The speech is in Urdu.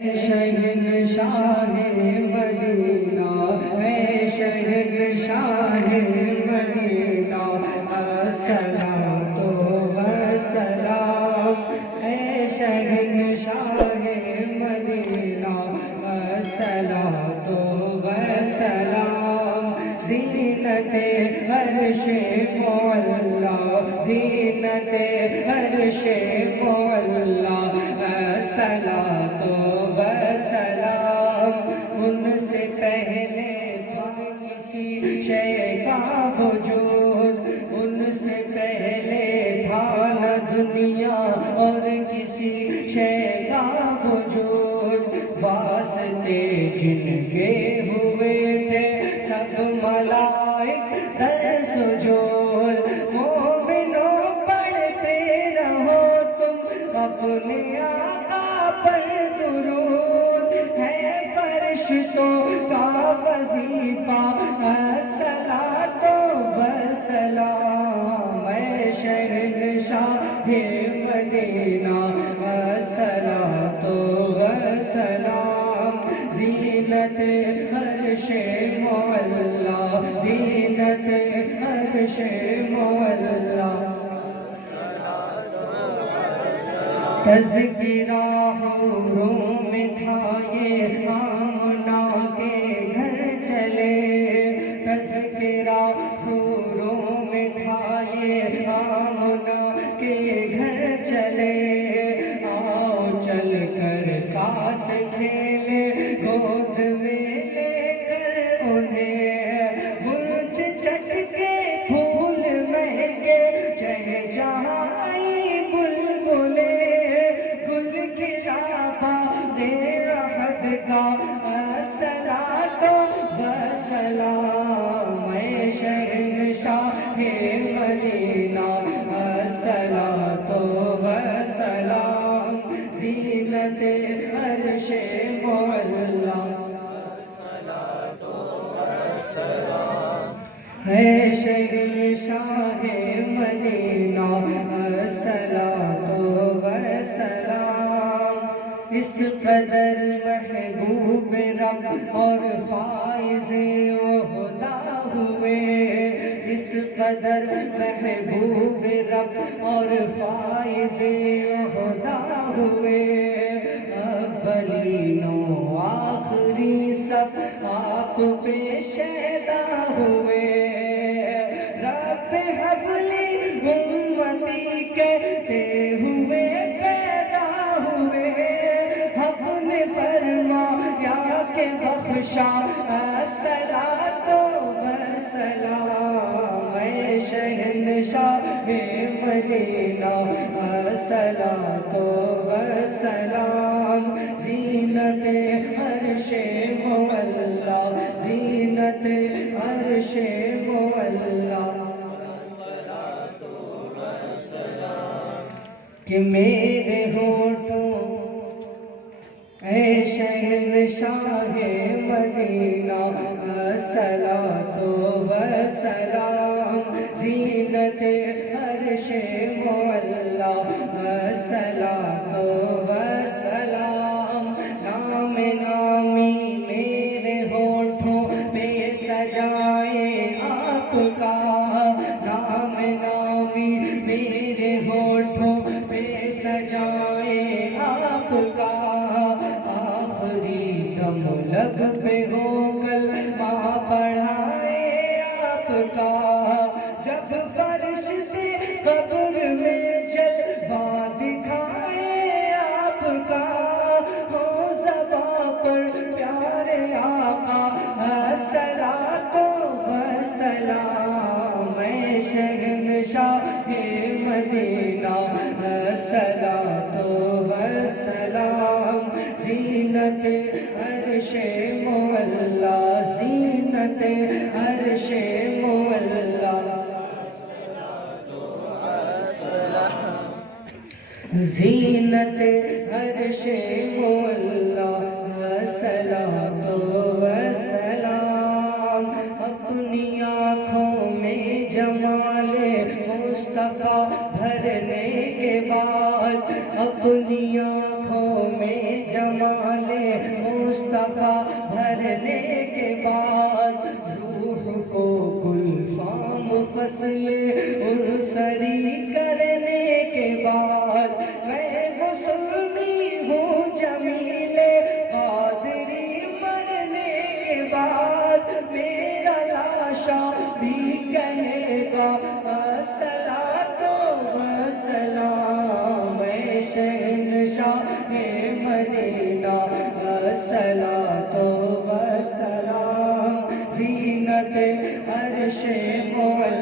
شہنشاہ مدینہ اے شہنشاہ مدینہ الصلاۃ والسلام اے شہنشاہ مدینہ الصلاۃ والسلام زینت عرش مولا زینت عرش مولا الصلاۃ والسلام ان سے پہلے تھا کسی شے کا وجود ان سے پہلے تھا نہ دنیا اور کسی شے کا وجود واسطے جن کے ہوئے تھے سب ملائک در سجود مومنوں پڑھتے رہو تم اپنے آقا پر درود ہے فرشتوں کا وظیفہ الصلاۃ والسلام اے شہنشاہ مدینہ الصلاۃ والسلام زینت عرش مولا زینت عرش مولا تذکرہ حوروں میں تھا یہ آمنہ کے گھر چلے تذکرہ حوروں میں تھا یہ آمنہ کے گھر چلے آؤ چل کر ساتھ کھیلے گود میں لے کر انہیں برج چٹ کے پھول مہکے چہ جہاں الصلاۃ والسلام اے شہنشاہ مدینہ الصلاۃ والسلام زینت عرش مولا الصلاۃ والسلام اے شہنشاہ مدینہ الصلاۃ والسلام اس قدر محبوب رب اور فائز ہدا ہوئے اس قدر محبوب رب اور فائز ہدا ہوئے اولین و آخری سب آپ پہ شہدا ہوئے رب حبلی امتی کہتے ہوئے فرمایا کہ بخشا الصلاۃ والسلام اے شہنشاہ مدینہ الصلاۃ والسلام زینت عرش مولا زینت عرش مولا الصلاۃ والسلام کہ میرے ہونٹوں اے شہنشاہ مدینہ الصلاۃ والسلام زینت عرش مولا الصلاۃ والسلام نام نامی میرے ہونٹوں پہ سجائے آپ کا نام نامی میرے ہونٹوں پہ سجائے آپ کا لب پہ ہو کلمہ پڑھائے آپ کا جب فرش سے قبر میں جلوہ دکھائے آپ کا ہو زباں پر پیارے آقا الصلاۃ والسلام اے شہنشاہ مدینہ الصلاۃ والسلام زینت عرش مولا زینت عرش مولا زینت عرش مولا الصلاۃ والسلام اپنی آنکھوں میں جمال مصطفیٰ بھرنے کے بعد اپنی آنکھوں میں جمال مصطفیٰ بھرنے کے بعد روح کو گلفام فصل انصری کرنے کے بعد میں مسلمی ہوں جمیل قادری مرنے کے بعد میرا لاشا بھی کہے گا الصلاۃ والسلام اے شہنشاہ مدینہ الصلاۃ والسلام زینت عرش مولا